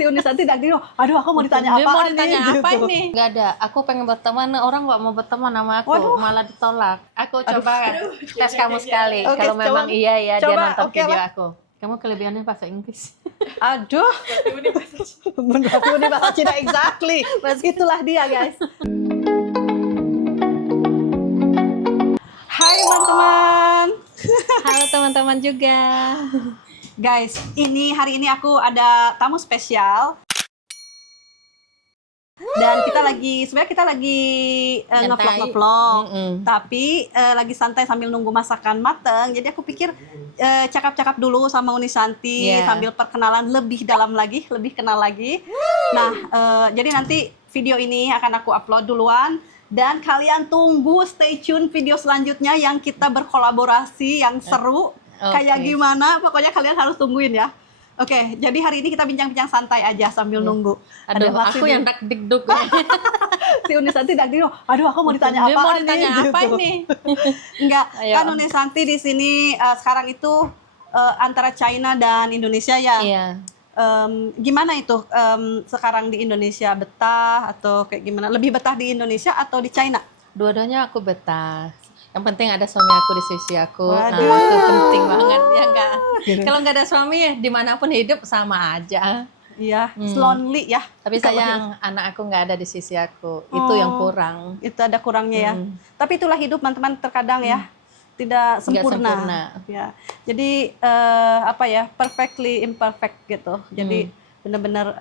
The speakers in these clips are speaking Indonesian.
Si Unisanti dan Dino, aduh aku mau ditanya Dia mau apa ditanya nih? apa Gitu. ini? Gak ada. Aku pengen berteman, orang nggak mau berteman sama aku, Waduh. malah ditolak. Aku coba tes kamu sekali. Oke, Kalau coba. memang iya ya dia Coba, nonton oke video lah. aku. Kamu kelebihannya bahasa Inggris. Aduh. Berarti ini bahasa Cina exactly. Itulah dia guys. Hai teman-teman. Halo teman-teman juga. Guys, hari ini aku ada tamu spesial. Dan sebenarnya kita lagi ngevlog, tapi lagi santai sambil nunggu masakan mateng. Jadi aku pikir cakap-cakap dulu sama Unisanti sambil perkenalan lebih dalam lagi, lebih kenal lagi. Nah, jadi nanti video ini akan aku upload duluan. Dan kalian tunggu, stay tune video selanjutnya yang kita berkolaborasi, yang seru. Kayak gimana, pokoknya kalian harus tungguin ya. Oke, jadi hari ini kita bincang-bincang santai aja sambil nunggu. Aduh, aku yang deg-deg. Si Unisanti dan Dino, aduh aku mau ditanya Dia apa mau nih? ditanya apa Gitu. ini? Enggak, Ayo. kan Unisanti di sini sekarang itu antara China dan Indonesia ya. Iya. Gimana itu sekarang di Indonesia, betah atau kayak gimana? Lebih betah di Indonesia atau di China? Dua-duanya aku betah. Yang penting ada suami aku di sisi aku. Nah, Waduh. itu penting banget ya enggak. Kalau nggak ada suami, dimanapun hidup sama aja. Iya, lonely ya. Tapi Kalau sayang anak aku nggak ada di sisi aku. Itu yang kurang. itu ada kurangnya ya. Tapi itulah hidup teman-teman, terkadang ya tidak sempurna. sempurna. Ya. Jadi perfectly imperfect gitu. Jadi benar-benar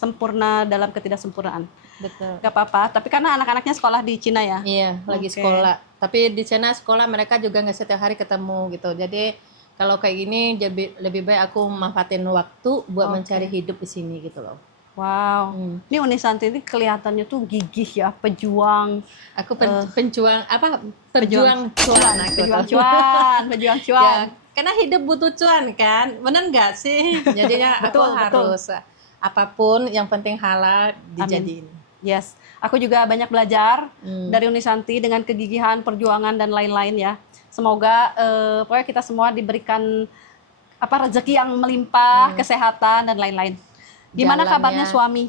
sempurna dalam ketidaksempurnaan. Betul. Gak apa-apa. Tapi karena anak-anaknya sekolah di Cina ya. Iya, lagi Oke. sekolah. Tapi di sana sekolah mereka juga nggak setiap hari ketemu gitu. Jadi kalau kayak gini lebih baik aku manfaatin waktu buat mencari hidup di sini gitu loh. Wow. Ini Unisanti ini kelihatannya tuh gigih ya, pejuang. Aku pejuang cuan aku Pejuang tuh. cuan, pejuang cuan. Ya, karena hidup butuh cuan kan, bener nggak sih? Jadinya aku Betul. harus apapun yang penting halal dijadiin. Yes, aku juga banyak belajar dari Unisanti dengan kegigihan, perjuangan dan lain-lain ya. Semoga pokoknya kita semua diberikan rezeki yang melimpah, kesehatan dan lain-lain. Gimana Jalannya. kabarnya suami?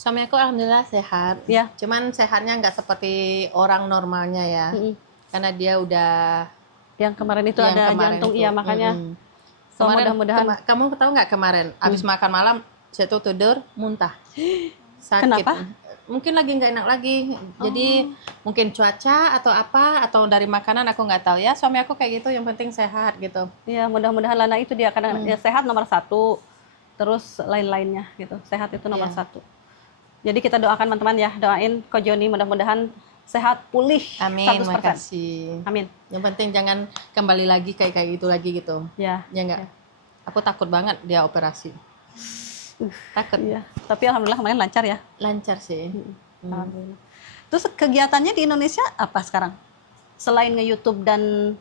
Suami aku alhamdulillah sehat. Ya. Cuman sehatnya nggak seperti orang normalnya ya. Karena dia udah Yang kemarin itu yang ada kemarin jantung, itu. iya makanya. So, Kemarin mudah-mudahan. kamu tahu nggak kemarin abis makan malam saya tuh tidur muntah. Sakit. Kenapa? Mungkin lagi nggak enak lagi. Jadi mungkin cuaca atau apa atau dari makanan aku nggak tahu ya. Suami aku kayak gitu, yang penting sehat gitu. Iya, mudah-mudahan Lana itu dia kadang ya, sehat nomor 1, terus lain-lainnya gitu. Sehat itu nomor 1. Jadi kita doakan teman-teman ya, doain Ko Joni mudah-mudahan sehat, pulih 100%. Amin, makasih. Amin. Yang penting jangan kembali lagi kayak gitu lagi gitu. Ya. Ya enggak? Aku takut banget dia operasi. Takut. Iya. Tapi alhamdulillah kemarin lancar ya. Lancar sih. Alhamdulillah. Terus kegiatannya di Indonesia apa sekarang? Selain nge-YouTube dan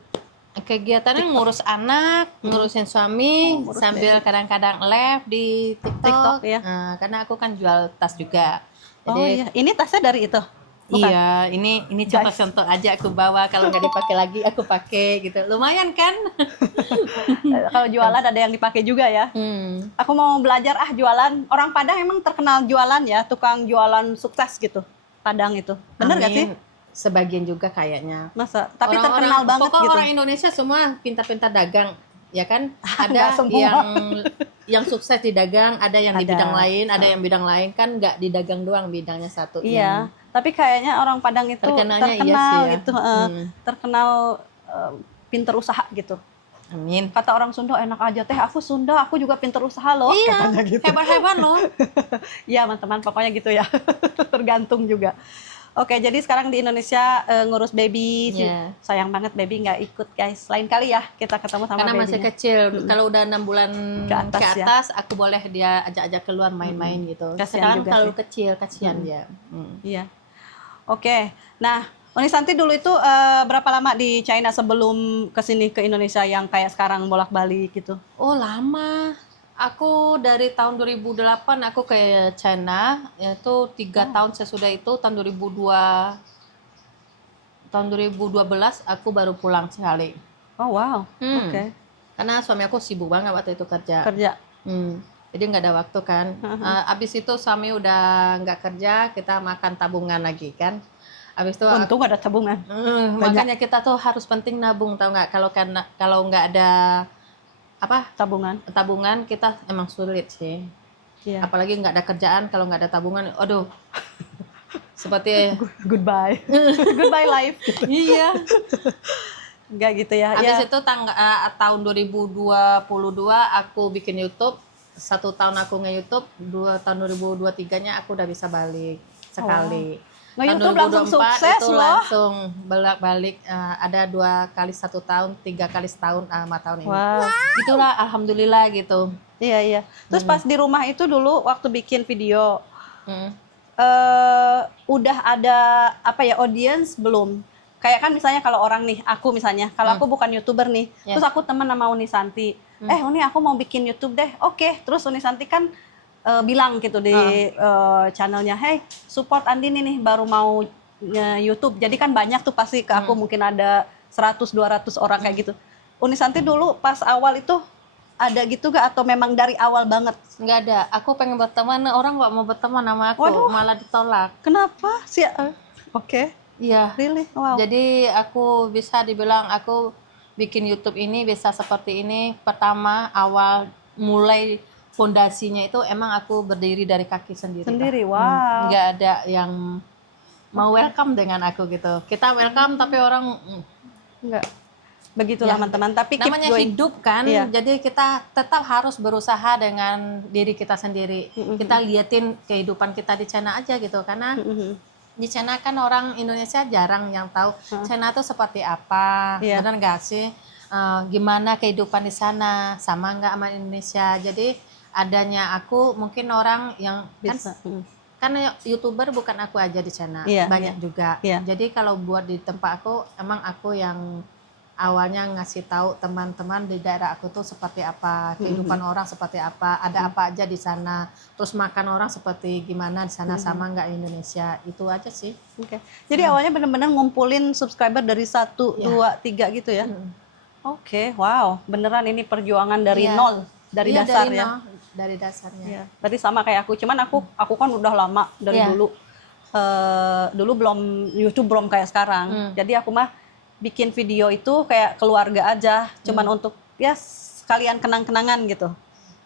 Kegiatannya ngurus anak, ngurusin suami, sambil kadang-kadang live di TikTok. ya. Nah, karena aku kan jual tas juga. Oh Jadi iya, ini tasnya dari itu. Bukan? iya, ini contoh-contoh aja aku bawa, kalau nggak dipakai lagi aku pakai gitu. Lumayan kan? Kalau jualan ada yang dipakai juga ya. Aku mau belajar jualan. Orang Padang emang terkenal jualan ya, tukang jualan sukses gitu. Padang itu. Bener gak sih? Sebagian juga kayaknya. Masa? Tapi terkenal banget pokok gitu. Orang Indonesia semua pintar-pintar dagang, ya kan? Nggak Ada semua. yang sukses di dagang, ada yang di Ada. bidang lain, ada yang bidang lain kan nggak di dagang doang bidangnya satu. Iya, tapi kayaknya orang Padang itu Terkenalnya iya terkenal sih ya. gitu, terkenal pinter usaha gitu. Amin. Kata orang Sunda, enak aja teh, aku Sunda, aku juga pinter usaha loh. Iya, Katanya gitu. hebat-hebat loh. Iya teman-teman, pokoknya gitu ya. Tergantung juga. Oke, jadi sekarang di Indonesia ngurus baby. Iya. Sayang banget baby nggak ikut guys. Lain kali ya kita ketemu sama Karena masih babynya. kecil. Kalau udah 6 bulan Ke ke atas, atas, aku boleh dia ajak-ajak keluar main-main gitu. Kasihan Sekarang juga kalau sih. kecil, kasihan dia. Iya. Oke. Nah, Unisanti dulu itu berapa lama di China sebelum kesini ke Indonesia yang kayak sekarang bolak-balik gitu? Oh, lama. Aku dari tahun 2008 aku ke China, yaitu 3 tahun sesudah itu tahun 2012 aku baru pulang sekali. Oh wow. Oke. Karena suami aku sibuk banget waktu itu kerja. Kerja. Jadi nggak ada waktu kan. Abis itu suami udah nggak kerja, kita makan tabungan lagi kan. Abis itu Untung ada tabungan. makanya kita tuh harus penting nabung, tau nggak? Kalau nggak ada apa tabungan kita emang sulit sih. Iya. Apalagi nggak ada kerjaan, kalau nggak ada tabungan, aduh, seperti Goodbye. Goodbye life. iya. Enggak gitu ya. Habis Ya. itu tahun 2022 aku bikin YouTube. 1 tahun aku nge-YouTube, 2 tahun 2023-nya aku udah bisa balik sekali. Nge-YouTube langsung sukses itu loh. langsung balik ada 2 kali 1 tahun, 3 kali setahun, 4 tahun ini. Wow. Itulah alhamdulillah gitu. Iya, iya. Terus pas di rumah itu dulu waktu bikin video, Hmm. udah ada apa ya, audience belum? Kayak kan misalnya kalau orang nih, aku misalnya, kalau aku bukan YouTuber nih, Yeah. terus aku teman sama Uni Santi, Uni aku mau bikin YouTube deh, oke. Terus Uni Santi kan bilang gitu di channelnya, hey support Andini nih baru mau YouTube, jadi kan banyak tuh pasti ke aku mungkin ada 100-200 orang kayak gitu. Uni Santi dulu pas awal itu ada gitu gak atau memang dari awal banget? Nggak ada. Aku pengen berteman, orang nggak mau berteman sama aku, Waduh. malah ditolak. Kenapa sih? Oke, Iya. really? Wow. Jadi aku bisa dibilang aku bikin YouTube ini bisa seperti ini. Pertama awal mulai fondasinya itu emang aku berdiri dari kaki sendiri. Sendiri, Pak. wow. Nggak ada yang mau welcome dengan aku gitu. Kita welcome tapi orang Enggak. Begitulah Ya. teman-teman, tapi keep namanya going. hidup kan. Iya. Jadi kita tetap harus berusaha dengan diri kita sendiri. Kita liatin kehidupan kita di China aja gitu, karena di China kan orang Indonesia jarang yang tahu China itu seperti apa, Iya. benar nggak sih? Gimana kehidupan di sana, sama nggak sama Indonesia? Jadi adanya aku, mungkin orang yang Bisa. kan YouTuber bukan aku aja di China, Iya, banyak juga. Iya. Jadi kalau buat di tempat aku, emang aku yang awalnya ngasih tahu teman-teman di daerah aku tuh seperti apa, kehidupan orang seperti apa, ada apa aja di sana, terus makan orang seperti gimana di sana, sama nggak Indonesia, itu aja sih. Oke. Jadi awalnya benar-benar ngumpulin subscriber dari 1, 2, 3 gitu ya. Oke, wow. Beneran ini perjuangan dari Iya. nol, dari Iya, dasar dari ya. nol, dari dasarnya. Iya. Berarti sama kayak aku, cuman aku kan udah lama dari Iya. dulu. Dulu belum YouTube belum kayak sekarang. Jadi aku mah bikin video itu kayak keluarga aja, cuman untuk ya sekalian kenang-kenangan gitu.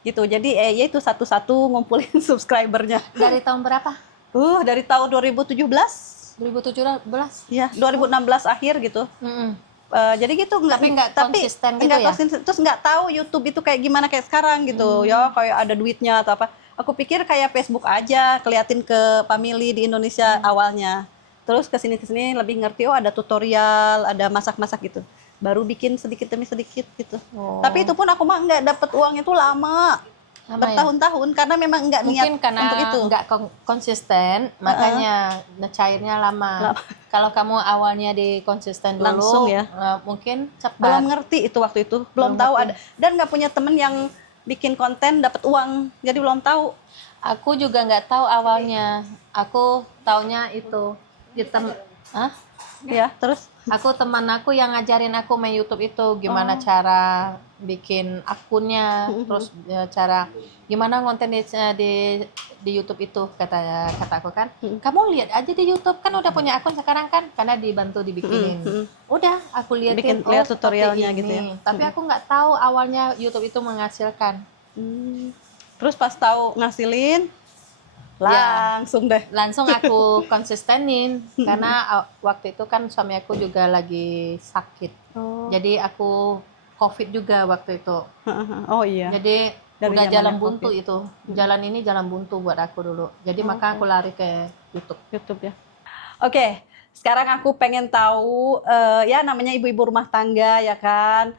Gitu. Jadi ya itu satu-satu ngumpulin subscribernya. Dari tahun berapa? Dari tahun 2017. 2017. Ya, 2016 akhir gitu. Jadi gitu Tapi nggak konsisten gitu ya? Terus nggak tahu YouTube itu kayak gimana kayak sekarang gitu ya, kayak ada duitnya atau apa. Aku pikir kayak Facebook aja, keliatin ke family di Indonesia awalnya. Terus kesini lebih ngerti, oh ada tutorial, ada masak-masak gitu. Baru bikin sedikit demi sedikit gitu. Tapi itu pun aku mah nggak dapet uang itu lama Lama ya? bertahun-tahun karena memang nggak niat Mungkin karena untuk itu. nggak konsisten, makanya cairnya lama. Kalau kamu awalnya di konsisten dulu, Langsung ya? Mungkin cepat. Belum ngerti itu waktu itu, belum tahu ada, dan nggak punya temen yang bikin konten dapat uang, jadi belum tahu. Aku juga nggak tahu awalnya. Aku taunya itu Ya, terus aku teman aku yang ngajarin aku main YouTube itu gimana cara bikin akunnya, terus cara gimana konten di YouTube itu, kata aku kan. Kamu lihat aja di YouTube, kan udah punya akun sekarang kan, karena dibantu dibikinin. Udah aku liatin, lihat seperti tutorialnya ini. gitu ya. Tapi aku nggak tahu awalnya YouTube itu menghasilkan. Terus pas tahu ngasilin langsung deh. Langsung aku konsistenin karena waktu itu kan suami aku juga lagi sakit. Jadi aku COVID juga waktu itu. Oh iya. Jadi Dari udah zamannya jalan buntu COVID. itu. Jalan ini jalan buntu buat aku dulu. Jadi maka aku lari ke YouTube. YouTube ya. Oke, sekarang aku pengen tahu ya namanya ibu-ibu rumah tangga ya kan.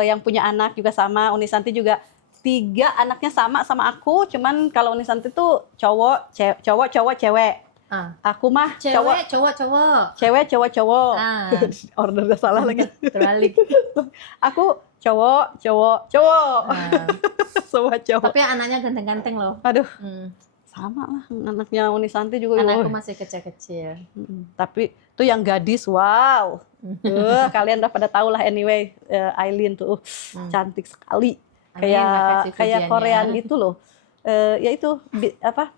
Yang punya anak juga sama, Uni Santi juga 3 anaknya sama aku, cuman kalau Uni Santi tuh cowok, cewek. Aku mah Cewek, cowok. cewek, cowok. Ordernya salah lagi. Terbalik. Aku cowok. Semua cowok. Tapi anaknya ganteng-ganteng loh. Aduh, sama lah anaknya Uni Santi juga. Anakku masih kecil-kecil. Tapi tuh yang gadis, wow. Kalian udah pada tahu lah anyway, Aileen tuh cantik sekali. kayak makasih kayak pujiannya. Korean gitu loh. Ya itu apa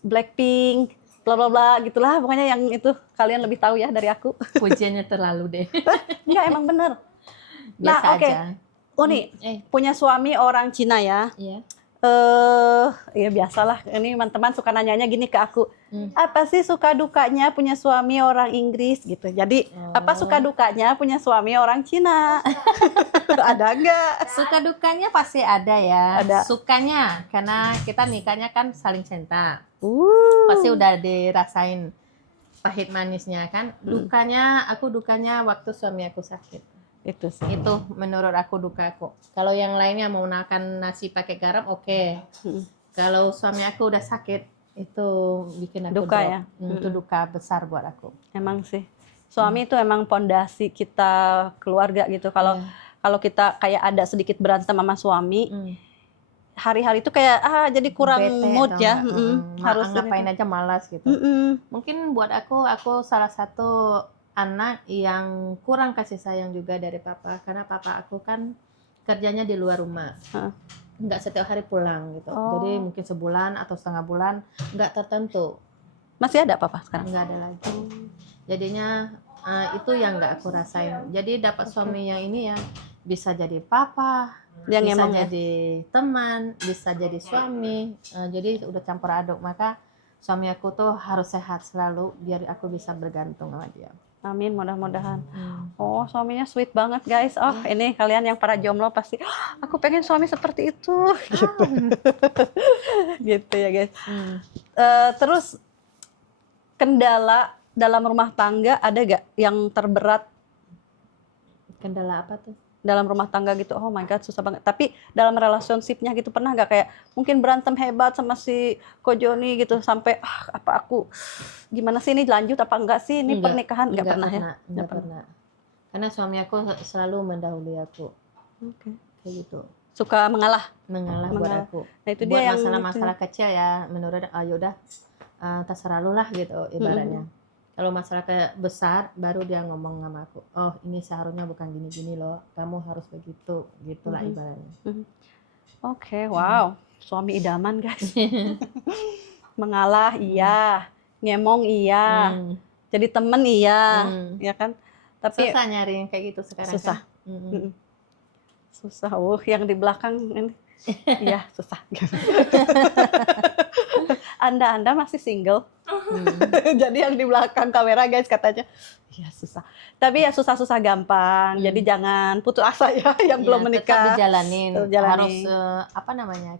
Blackpink bla bla bla gitulah pokoknya yang itu kalian lebih tahu ya dari aku. Pujiannya terlalu deh. Enggak emang bener. Biasa Nah, oke. aja. Uni punya suami orang Cina ya. Iya. Ya biasalah ini teman-teman suka nanyanya gini ke aku. Hmm. Apa sih suka dukanya punya suami orang Inggris gitu. Jadi apa suka dukanya punya suami orang Cina? Ada nggak? Suka dukanya pasti ada ya. Ada. Sukanya karena kita nikahnya kan saling cinta. Pasti udah dirasain pahit manisnya kan. Dukanya waktu suami aku sakit. Itu sih. Itu menurut aku duka aku. Kalau yang lainnya mau makan nasi pakai garam oke. Kalau suami aku udah sakit itu bikin aku Duka drop. ya? Itu duka besar buat aku. Emang sih. Suami itu emang pondasi kita keluarga gitu. Kalau kita kayak ada sedikit berantem sama suami, hari-hari itu kayak jadi kurang Bete mood atau ya. harus ngapain aja malas gitu. Mungkin buat aku salah satu anak yang kurang kasih sayang juga dari papa, karena papa aku kan kerjanya di luar rumah, nggak setiap hari pulang gitu. Jadi mungkin sebulan atau setengah bulan, nggak tertentu. Masih ada papa sekarang? Nggak ada lagi. Jadinya itu yang nggak aku rasain. Jadi dapat suami yang ini ya bisa jadi papa, yang bisa emang jadi teman, bisa jadi suami. Jadi udah campur aduk. Maka suami aku tuh harus sehat selalu biar aku bisa bergantung sama dia. Amin, mudah-mudahan. Oh, suaminya sweet banget, guys. Oh, ini kalian yang para jomblo pasti, aku pengen suami seperti itu, gitu. Gitu ya, guys. Terus kendala dalam rumah tangga ada gak yang terberat? Kendala apa tuh? Dalam rumah tangga gitu, oh my god susah banget. Tapi dalam relationship-nya gitu pernah gak kayak mungkin berantem hebat sama si Ko Joni gitu sampai apa aku gimana sih ini lanjut apa enggak sih ini pernikahan? Enggak pernah ya? Enggak pernah. Karena suami aku selalu mendahului aku. Oke. Kayak gitu. Suka mengalah buat aku. Nah itu buat dia yang masalah-masalah kecil ya menurut yaudah terserah lu lah gitu ibaratnya. Kalau masalah kayak besar baru dia ngomong sama aku, oh ini seharusnya bukan gini-gini loh, kamu harus begitu, gitulah ibaratnya. Oke, wow, suami idaman guys. Mengalah iya, ngemong iya, jadi temen iya, ya kan? Tapi susah nyari yang kayak gitu sekarang. Susah. Kan? Susah. Yang di belakang ini, iya susah. Anda masih single. Jadi yang di belakang kamera guys katanya ya susah. Tapi ya susah-susah gampang. Jadi jangan putus asa ya yang belum menikah. Tetap dijalanin. Harus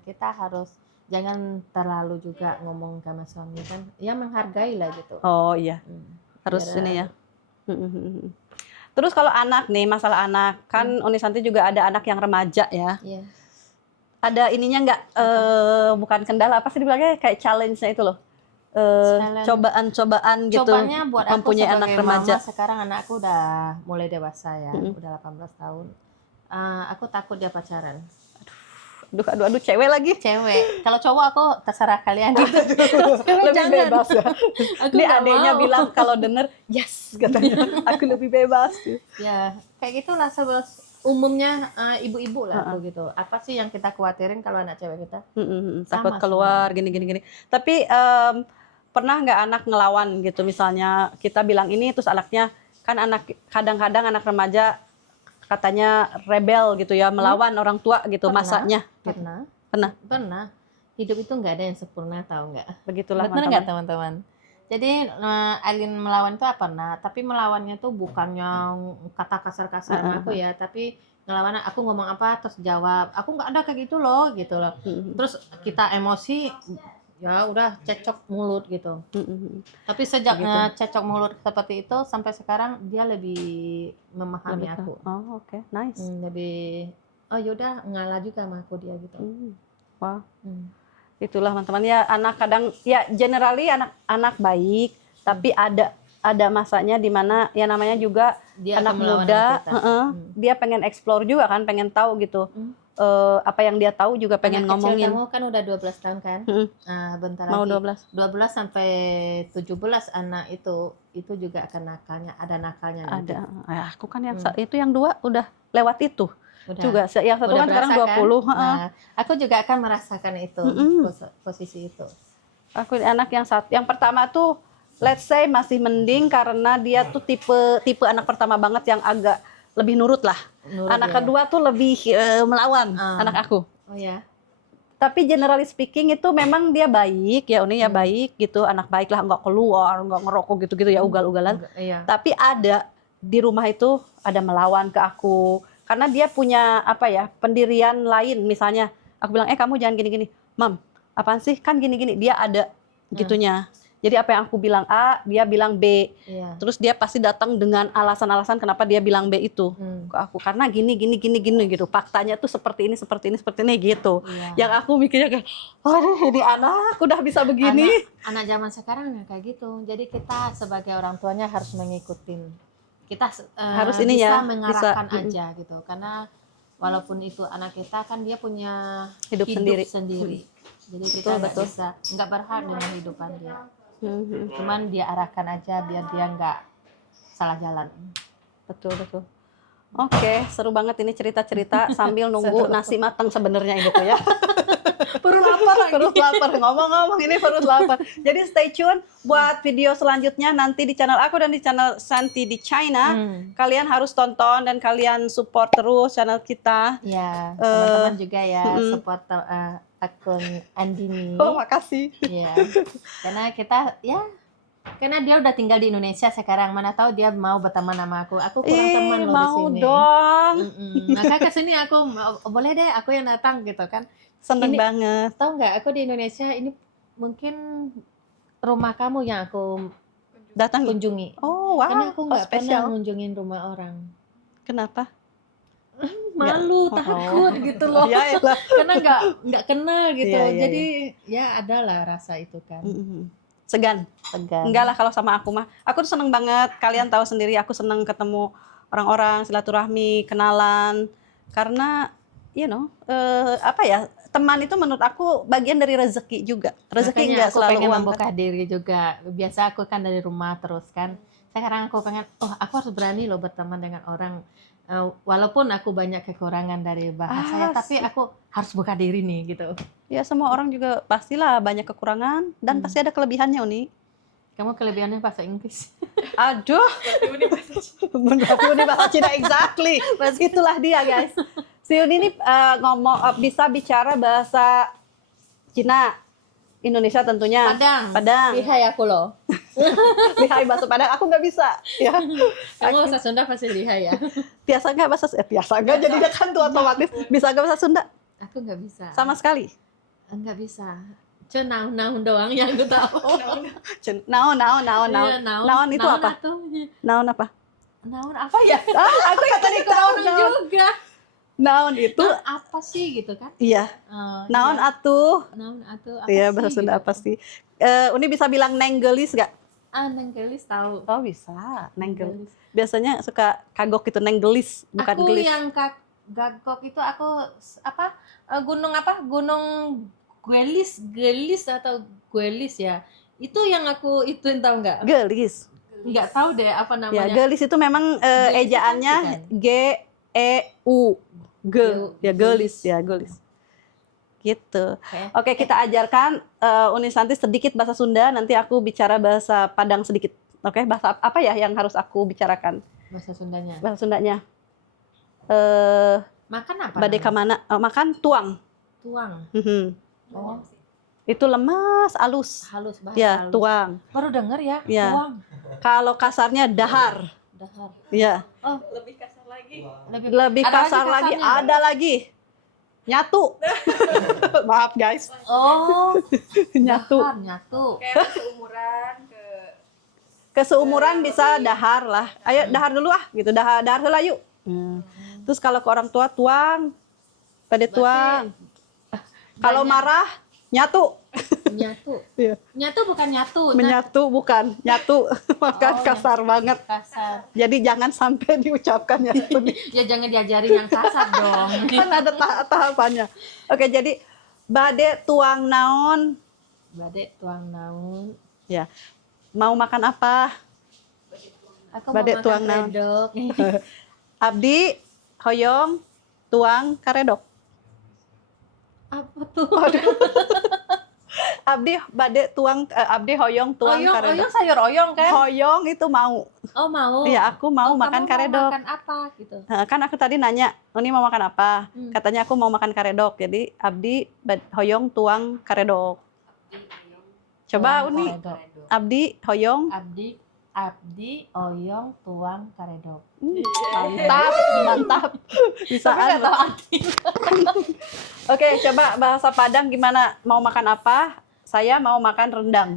kita harus jangan terlalu juga ngomong sama suami kan. Ya menghargai lah gitu. Oh iya. Harus ini ya. Terus kalau anak nih, masalah anak kan Uni Santi juga ada anak yang remaja ya. Iya. Ada ininya nggak? Bukan kendala apa sih dibilangnya kayak challenge-nya itu loh. Cobaan gitu. Cobanya buat aku mempunyai sebagai anak remaja. mama sekarang anakku udah mulai dewasa ya, udah 18 tahun. Aku takut dia pacaran. Aduh, cewek lagi. Cewek. Kalau cowok aku terserah kalian gitu. Lebih jangan. bebas ya. Aku Ini nggak adeknya mau. bilang kalau denger yes katanya. Aku lebih bebas. Ya, kayak gitulah umumnya ibu-ibu lah tuh gitu. Apa sih yang kita khawatirin kalau anak cewek kita? Takut keluar gini. Tapi pernah nggak anak ngelawan gitu, misalnya kita bilang ini terus anaknya kan kadang-kadang anak remaja katanya rebel gitu ya, melawan orang tua gitu. Masanya pernah. Hidup itu nggak ada yang sempurna, tahu nggak? Begitulah. Benar nggak teman-teman? Jadi Alin melawan itu apa? Tapi melawannya tuh bukannya kata kasar-kasar sama aku ya, tapi ngelawan aku ngomong apa terus jawab aku nggak ada kayak gitu loh. Terus kita emosi ya udah cecok mulut gitu. Tapi sejak cecok mulut seperti itu sampai sekarang dia lebih memahami aku. Oh oke, nice. Lebih yaudah ngalah juga sama aku dia gitu. Wah. Itulah teman-teman ya, anak kadang ya generally anak baik, tapi ada masanya di mana ya namanya juga dia anak muda, dia pengen explore juga kan, pengen tahu gitu. Apa yang dia tahu juga pengen anak ngomongin. Kamu kan udah 12 tahun kan? Bentar mau lagi. 12 sampai 17 anak itu juga akan nakalnya, ada nakalnya nanti. Ada. Aku kan yang itu yang 2 udah lewat itu. Udah. juga. Yang satu Udah kan sekarang berasa, 20. kan? Nah, aku juga akan merasakan itu, posisi itu. Aku anak yang pertama tuh let's say masih mending karena dia tuh tipe anak pertama banget yang agak lebih nurut lah. Nurut anak ya. kedua tuh lebih melawan anak aku. Oh ya. Tapi generally speaking itu memang dia baik ya, Uni ya baik gitu, anak baik lah, nggak keluar, nggak ngerokok gitu-gitu ya, ugal-ugalan. Iya. Tapi ada di rumah itu ada melawan ke aku karena dia punya apa ya, pendirian lain. Misalnya aku bilang kamu jangan gini-gini, Mam, apaan sih, kan gini-gini. Dia ada gitunya. Jadi apa yang aku bilang A, dia bilang B. Iya. Terus dia pasti datang dengan alasan-alasan kenapa dia bilang B itu ke aku, karena gini gitu. Faktanya tuh seperti ini gitu. Iya. Yang aku mikirnya kayak, aduh ini anak udah bisa begini. Anak zaman sekarang ya kayak gitu. Jadi kita sebagai orang tuanya harus mengikutin. Kita Harus ini bisa ya, mengarahkan bisa. aja gitu. Karena walaupun itu anak kita kan dia punya Hidup sendiri. Jadi kita nggak bisa, nggak berhak dengan kehidupan dia. Cuman dia arahkan aja biar dia nggak salah jalan. Betul. Oke, seru banget ini cerita-cerita sambil nunggu nasi matang sebenarnya ini tuh ya. Perut lapar lagi. Perut lapar, ngomong-ngomong ini perut lapar. Jadi stay tune buat video selanjutnya nanti di channel aku dan di channel Santi di China. Kalian harus tonton dan kalian support terus channel kita. Ya, teman-teman juga ya support akun Andini. Oh, makasih. Ya, karena karena dia udah tinggal di Indonesia sekarang, mana tahu dia mau berteman sama aku. Aku kurang teman loh di mau sini. dong. Maka kesini aku boleh deh, aku yang datang gitu kan. Seneng banget. Tahu nggak, aku di Indonesia ini mungkin rumah kamu yang aku Datang kunjungi. Oh wow. Karena aku nggak pernah spesial. ngunjungin rumah orang. Kenapa? Malu, takut gitu loh. Ya, Karena nggak kenal gitu. Iya, Jadi ya adalah rasa itu kan. Segan. Enggak lah kalau sama aku mah. Aku tuh seneng banget. Kalian tahu sendiri aku seneng ketemu orang-orang, silaturahmi, kenalan. Karena apa ya, teman itu menurut aku bagian dari rezeki juga. Rezeki enggak selalu pengen uang. membuka diri juga. Biasa aku kan dari rumah terus kan. Sekarang aku pengen, aku harus berani loh berteman dengan orang. Walaupun aku banyak kekurangan dari bahasanya, tapi aku harus buka diri nih gitu. Ya semua orang juga pastilah banyak kekurangan dan pasti ada kelebihannya, Uni. Kamu kelebihannya bahasa Inggris. Aduh. Berarti Uni bahasa Cina exactly. Itulah dia guys. Si Uni ini bisa bicara bahasa Cina, Indonesia tentunya. Padang. Lihai aku loh. Lihai bahasa Padang aku nggak bisa. Ya. Kamu bahasa Sunda pasti lihai ya. Biasa nggak jadinya kan tuh otomatis bisa nggak bahasa Sunda? Aku nggak bisa. Sama sekali. Nggak bisa. Cuma naon doang yang aku tahu. Naon. Naon itu apa? Naon apa? Naon apa ya? Aku kata di naon juga. Naon itu apa sih gitu kan? Iya. Naon atuh. Naon atuh. Iya, bahasa Sunda apa sih? Uni bisa bilang nenggelis gak? Nenggelis tahu. Oh bisa, nenggelis. Biasanya suka kagok itu nenggelis, bukan aku gelis. Aku yang kagok itu aku gunung apa? Gunung Gelis atau Guelis ya. Itu yang aku ituin, tahu nggak? Gelis. Nggak tahu deh apa namanya. Ya, gelis itu memang ejaannya G-E-U. Ya gelis, ya gelis. Gitu. Oke, kita ajarkan Uni Santi sedikit bahasa Sunda, nanti aku bicara bahasa Padang sedikit. Oke, bahasa apa ya yang harus aku bicarakan? Bahasa Sundanya. Bahasa Sundanya. Makan apa? Badai kamana? Makan tuang. Tuang. Oh. Itu lemas, halus. Halus, bahasa ya, halus. Tuang. Baru denger ya, ya. Tuang. Kalau kasarnya dahar. Dahar. Ya. Oh, lebih kasar lagi. Lebih kasar lagi, ada lagi. Nyatu. Maaf guys. Oh. Nyatu. Dahar, nyatu. Kayak seumuran ke seumuran bisa dahar lah. Ayo dahar dulu gitu. Dahar heula yuk. Terus kalau ke orang tua tuang. Pada tuang. Kalau marah nyatu. Nyatu. Iya. Nyatu bukan nyatu. Menyatu bukan, nyatu. Maka kasar banget. Kasar. Jadi jangan sampai diucapkan nyatu. Ya jangan diajarin yang kasar dong. Kan ada tahapannya. Oke, jadi bade tuang naon. Bade tuang naon. Ya. Mau makan apa? Aku Bade mau tuang makan naon. redok. Abdi hoyong tuang karedok. Apa tuh? Abdi bade tuang abdi hoyong tuang Oyong, karedok. oyong sayur oyong kan? Hoyong itu mau. Oh mau. Iya, aku mau Oh, makan kamu karedok. Mau makan apa gitu? Kan aku tadi nanya, "Ini mau makan apa?" Katanya aku mau makan karedok. Jadi abdi hoyong tuang karedok. Coba Tuang Uni, karedok. abdi hoyong. Abdi oyong tuang karedok. Mantap, mantap. Bisa Tapi nggak tahu arti. Oke, coba bahasa Padang gimana? Mau makan apa? Saya mau makan rendang.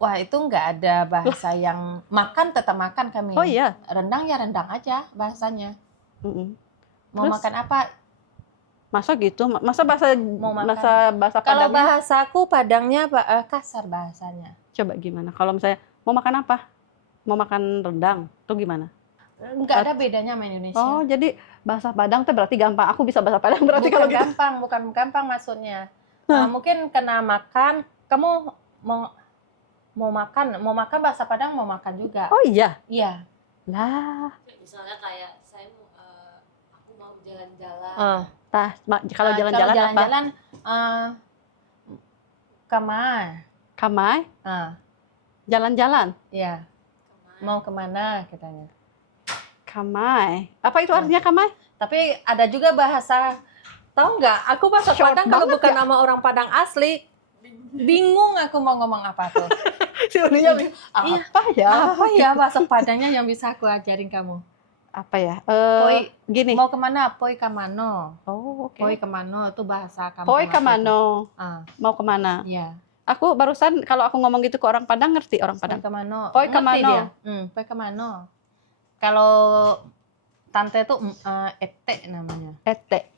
Wah itu nggak ada bahasa yang makan tetap makan kami. Oh iya. Rendang ya rendang aja bahasanya. Mm-mm. Mau Terus? makan apa? Masa gitu? Masa bahasa Mau makan. bahasa Kalau Padangnya? bahasaku Padangnya kasar bahasanya. Coba gimana? Kalau misalnya mau makan apa? Mau makan rendang? Tuh gimana? Nggak ada bedanya sama Indonesia. Oh, jadi bahasa Padang tuh berarti gampang. Aku bisa bahasa Padang berarti bukan kalau gitu. gampang, bukan gampang maksudnya. Mungkin kena makan, kamu mau makan bahasa Padang mau makan juga. Oh iya. Iya. Lah, Misalnya kayak saya aku mau jalan-jalan. kalau jalan-jalan apa? Jalan-jalan kemana? Kamai? Jalan-jalan. Iya. Mau kemana katanya. Kamai. Apa itu artinya kamai? Tapi ada juga bahasa, tahu nggak? Aku bahasa Short Padang kalau banget bukan ya. nama orang Padang asli, bingung aku mau ngomong apa tuh. Si Uninya apa ya? Apa ya bahasa Padangnya yang bisa aku ajarin kamu? Apa ya? Poi, Gini. mau kemana? Poi kamano. Oh, oke. Poi kamano itu bahasa kamu. Poi kemana? Mau kemana? Iya. Aku barusan kalau aku ngomong gitu ke orang Padang ngerti orang Poi Padang. kamano. Poi Ngerti kamano. dia? Poi kamano. Kalau tante itu ete namanya. Ete.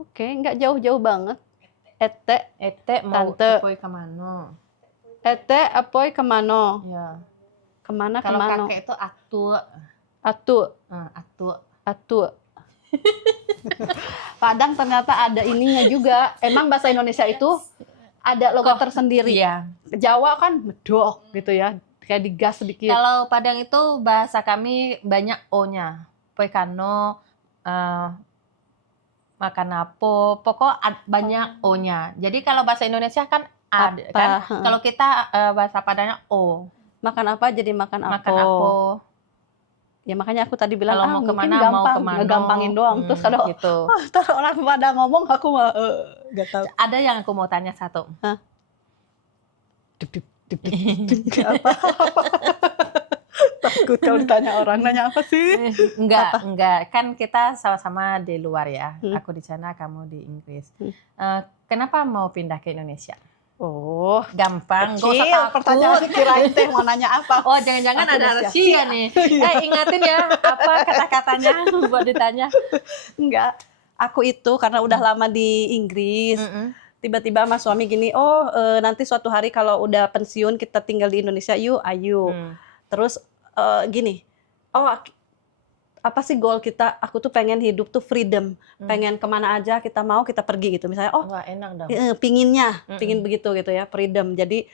Oke, nggak jauh-jauh banget. Ete, Ete mau Tante. poi kamano. ete, apoy kemana? Ya. Kemana, Kalau kemana? kakek itu atu. Atu, Atu. atu. Padang ternyata ada ininya juga. Emang bahasa Indonesia itu ada logat tersendiri. Iya. Jawa kan medok gitu ya, kayak digas sedikit. Kalau Padang itu bahasa kami banyak O-nya. Poi kano, makan apa, banyak O-nya. Jadi kalau bahasa Indonesia kan A, Apa, kan? Kalau kita bahasa Padangnya O. Makan apa jadi makan apa? Makan apa? Ya makanya aku tadi bilang Kalau mau mungkin kemana, gampang, mau kemana. ngegampangin doang. Terus kalau gitu. terus orang pada ngomong aku malah nggak tahu. Ada yang aku mau tanya satu. Duk, duk, duk, duk, duk. Apa? Takut kalau ditanya orang nanya apa sih? Enggak. Kan kita sama-sama di luar ya. Aku di sana, kamu di Inggris. Kenapa mau pindah ke Indonesia? Oh, Gampang, gak usah kecil takut. pertanyaan kirain teh mau nanya apa? Oh, jangan-jangan Aku ada udah rahasia nih. Ingatin ya, apa kata-katanya buat ditanya. Enggak. Aku itu karena udah lama di Inggris. Tiba-tiba sama suami gini, nanti suatu hari kalau udah pensiun kita tinggal di Indonesia, yuk, ayo. Terus gini, apa sih goal kita? Aku tuh pengen hidup tuh freedom, pengen kemana aja kita mau kita pergi gitu. Misalnya, Wah enak dong. pingin begitu gitu ya, freedom. Jadi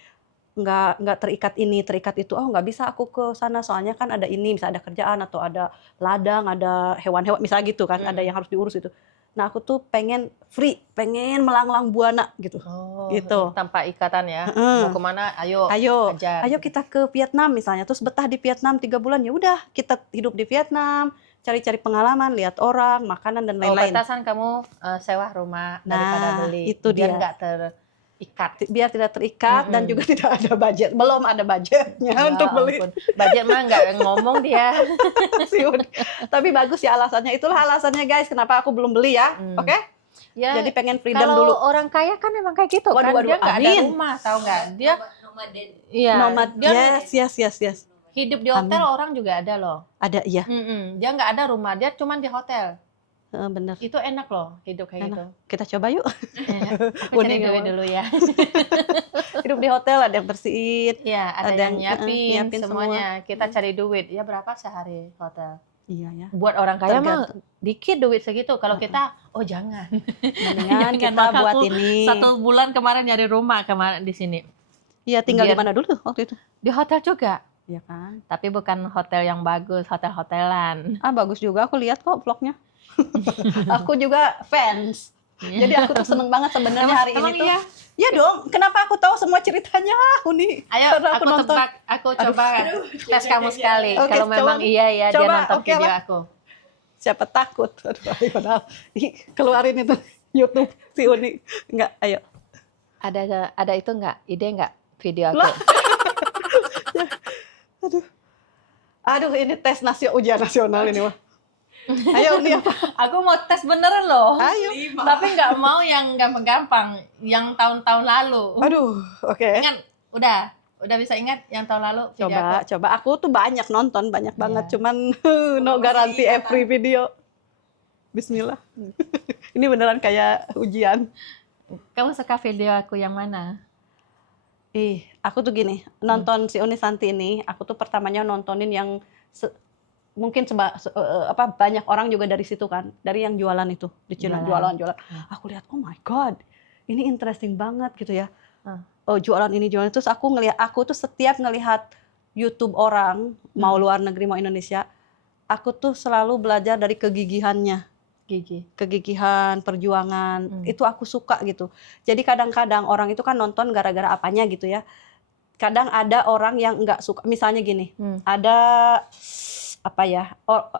nggak terikat ini, terikat itu. Oh nggak bisa aku ke sana soalnya kan ada ini, bisa ada kerjaan atau ada ladang, ada hewan-hewan, misalnya gitu kan, ada yang harus diurus itu. Nah aku tuh pengen free, pengen melanglang buana gitu. Gitu. Tanpa ikatan ya. Mau kemana? Ayo. Ayo kita ke Vietnam misalnya, terus betah di Vietnam 3 bulan, ya udah kita hidup di Vietnam, cari-cari pengalaman, lihat orang, makanan dan lain-lain. Batasan kamu sewa rumah daripada beli. Itu biar dia. nggak terikat. Biar tidak terikat dan juga tidak ada budget, belum ada budgetnya untuk beli. Ampun. Budget mah nggak ngomong dia. Tapi bagus ya alasannya. Itulah alasannya guys, kenapa aku belum beli ya. Oke? Ya, Jadi pengen freedom kalau dulu. orang kaya kan emang kayak gitu kan. Waduh, Dia nggak ada amin. rumah, tahu nggak? Dia iya. Nomad, Dia yes. hidup di hotel orang juga ada loh. Ada, iya. Dia nggak ada rumah, dia cuma di hotel. Bener. Itu enak loh, hidup kayak gitu. Kita coba yuk. Aku cari duit dulu ya. Hidup di hotel, ada yang bersihin. Iya, ada yang nyiapin semua. semuanya. Kita cari duit. Ya berapa sehari hotel? Iya ya. Buat orang kaya mah dikit duit segitu. Kalau kita, jangan. Mendingan kita Maka buat aku ini. 1 bulan kemarin nyari rumah di sini. Iya, tinggal di Biar- mana dulu waktu itu? Di hotel juga. Iya kan? Tapi bukan hotel yang bagus, hotel-hotelan. Ah, bagus juga, aku lihat kok vlognya. Aku juga fans. Jadi aku tuh seneng banget sebenarnya hari Emang ini tuh. iya? Iya dong, kenapa aku tahu semua ceritanya, Uni? Ayo, Karena aku tebak, aku coba tes kamu sekali. Oke, Kalau memang coba. iya ya dia Coba, nonton oke video lah. aku. Siapa takut? Aduh, ayo, padahal keluarin itu YouTube si Uni. Enggak, ayo. Ada itu nggak? Ide nggak video aku? Lah. Aduh, ini tes ujian nasional ini mah. Ayo Uni apa? Aku mau tes beneran loh. Ayo. Tapi nggak mau yang gampang-gampang, yang tahun-tahun lalu. Aduh, oke. Ingat, udah bisa ingat yang tahun lalu video aku? Coba. Aku tuh banyak nonton, banyak banget. Iya. Cuman no garanti every video. Bismillah. Ini beneran kayak ujian. Kamu suka video aku yang mana? Aku tuh gini, nonton si Uni Santi ini, aku tuh pertamanya nontonin yang mungkin banyak orang juga dari situ kan, dari yang jualan itu, di Cina jualan. Aku lihat, oh my god, ini interesting banget gitu ya. Oh, jualan ini terus aku tuh setiap ngelihat YouTube orang, mau luar negeri mau Indonesia, aku tuh selalu belajar dari kegigihannya. Kegigihan, perjuangan, itu aku suka gitu. Jadi kadang-kadang orang itu kan nonton gara-gara apanya gitu ya. Kadang ada orang yang nggak suka, misalnya gini, ada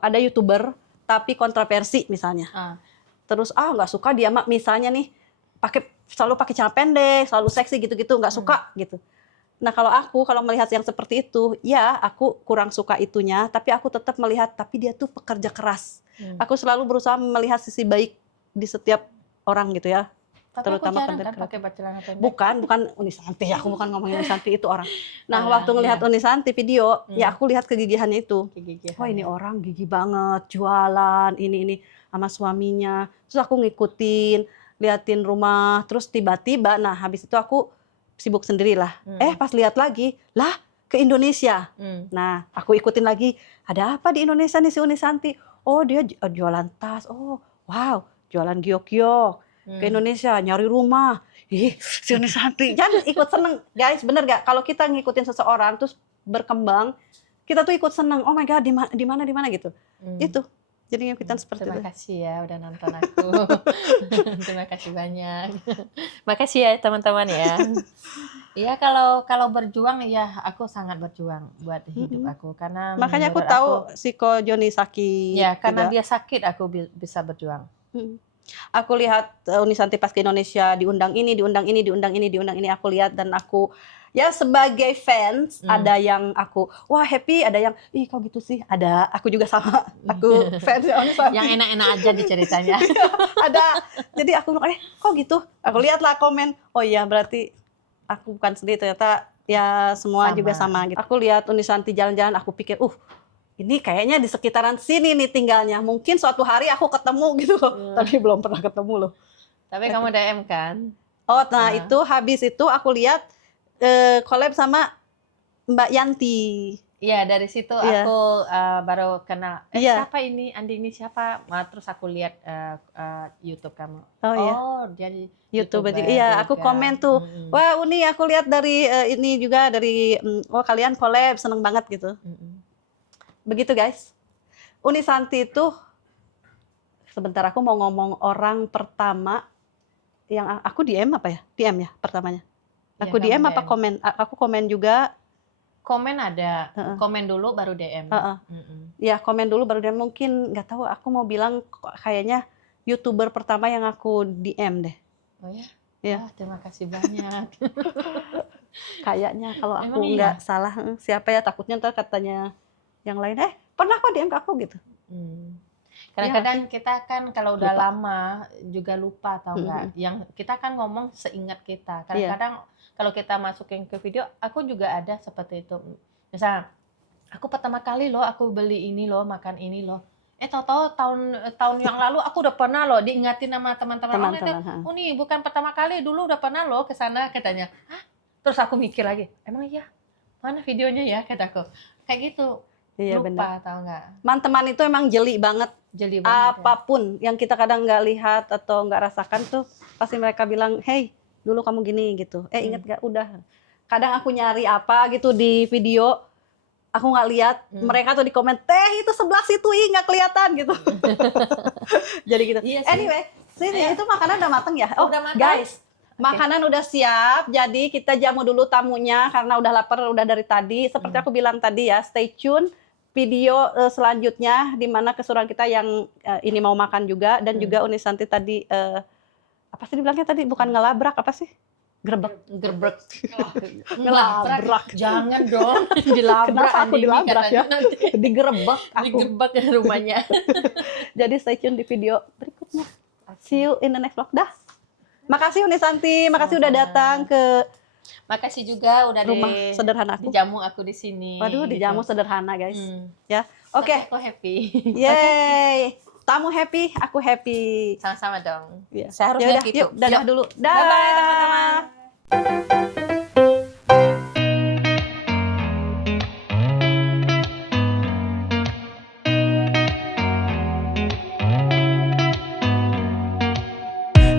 ada YouTuber tapi kontroversi misalnya. Terus nggak suka dia misalnya nih selalu pakai celana pendek, selalu seksi gitu-gitu, nggak suka gitu. Nah kalau melihat yang seperti itu, ya aku kurang suka itunya, tapi aku tetap melihat, tapi dia tuh pekerja keras. Aku selalu berusaha melihat sisi baik di setiap orang gitu ya. Tapi Terutama aku jarang kan konten pakai celana pendek. bukan Uni Santi, aku bukan ngomongin Uni Santi itu orang. Nah waktu ngelihat Uni Santi video, ya aku lihat kegigihannya itu. Wah ini orang gigih banget, jualan ini sama suaminya. Terus aku ngikutin, liatin rumah, terus tiba-tiba, nah habis itu aku sibuk sendirilah. Pas lihat lagi, lah ke Indonesia. Nah aku ikutin lagi, ada apa di Indonesia nih si Uni Santi? Oh dia jualan tas, oh wow, jualan giok-giok. Ke Indonesia nyari rumah, si Uni Santi, jangan ikut seneng guys, bener gak? Kalau kita ngikutin seseorang terus berkembang, kita tuh ikut seneng, oh my god di mana gitu, itu jadi ngikutin seperti itu. Terima kasih ya udah nonton aku. Terima kasih banyak. Makasih ya teman-teman ya. Iya kalau berjuang ya aku sangat berjuang buat hidup aku karena makanya aku menurut tahu si Ko Joni sakit. Ya karena juga. dia sakit aku bisa berjuang. Aku lihat Uni Santi pas ke Indonesia diundang ini, aku lihat dan aku ya sebagai fans ada yang aku wah happy, ada yang ih kok gitu sih, ada aku juga sama, aku fans Uni Santi. Yang enak-enak aja di ceritanya. Ada, jadi aku kok gitu, aku lihatlah komen, oh iya berarti aku bukan sendiri, ternyata ya semua juga sama gitu. Aku lihat Uni Santi jalan-jalan, aku pikir ini kayaknya di sekitaran sini nih tinggalnya. Mungkin suatu hari aku ketemu gitu loh. Tapi belum pernah ketemu loh. Tapi kamu DM kan? Oh, nah itu habis itu aku lihat collab sama Mbak Yanti. Iya, dari situ aku baru kenal. Siapa ini? Andi ini siapa? Terus aku lihat YouTube kamu. Oh dia YouTuber juga. Iya, aku komen tuh. Wah, Uni aku lihat dari ini juga dari kalian collab, seneng banget gitu. Begitu guys, Uni Santi itu sebentar aku mau ngomong orang pertama yang aku DM apa ya? DM ya pertamanya. Aku DM apa komen? Aku komen juga. Komen ada, komen dulu baru DM. Ya komen dulu baru DM, mungkin nggak tahu. Aku mau bilang kayaknya YouTuber pertama yang aku DM deh. Oh ya? Ya. Terima kasih banyak. Kayaknya kalau aku nggak salah, siapa ya, takutnya ntar katanya yang lain, pernah kok DM ke aku gitu. Kadang-kadang kita kan kalau udah lama juga lupa atau enggak. Yang kita kan ngomong seingat kita. Kadang-kadang kalau kita masukin ke video, aku juga ada seperti itu. Misalnya, aku pertama kali loh aku beli ini loh, makan ini loh. Tahu-tahu tahun yang lalu aku udah pernah loh diingatin sama teman-teman. Oh nih bukan pertama kali, dulu udah pernah loh ke sana katanya. Hah? Terus aku mikir lagi, emang iya? Mana videonya ya kataku. Kayak gitu. Iya, lupa benar. Tahu nggak? Teman-teman itu emang jeli banget. Apapun yang kita kadang nggak lihat atau nggak rasakan tuh pasti mereka bilang, hey dulu kamu gini gitu. Inget nggak? Udah. Kadang aku nyari apa gitu di video, aku nggak lihat, mereka tuh di komen, teh itu sebelah situ nggak kelihatan gitu. Jadi gitu. Iya sih. Anyway, sini itu makanan udah mateng ya. Oh Udah mateng. guys, makanan udah siap. Jadi kita jamu dulu tamunya karena udah lapar udah dari tadi. Seperti aku bilang tadi ya, stay tune video selanjutnya di mana keseruan kita yang ini mau makan juga dan juga Unisanti tadi apa sih dibilangnya tadi, bukan ngelabrak, apa sih? Gerbek. Gerbek. Ngelabrak. Jangan dong. Dilabrak. Kenapa aku Andini dilabrak ya? katanya nanti. Digerebek aku. Digerbek ke rumahnya. Jadi stay tune di video berikutnya. See you in the next vlog. Dah. Makasih Unisanti, makasih udah datang ke Makasih juga udah rumah sederhana aku. dijamu aku di sini. Waduh, dijamu sederhana guys. Ya, oke. Aku happy. Yeay. Tamu happy, aku happy. Sama-sama dong. Ya. Seharusnya Yaudah, gitu. yuk, dadah dulu. Dah. Bye-bye teman-teman.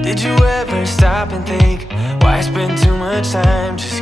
Did you ever stop and think why spend too much time just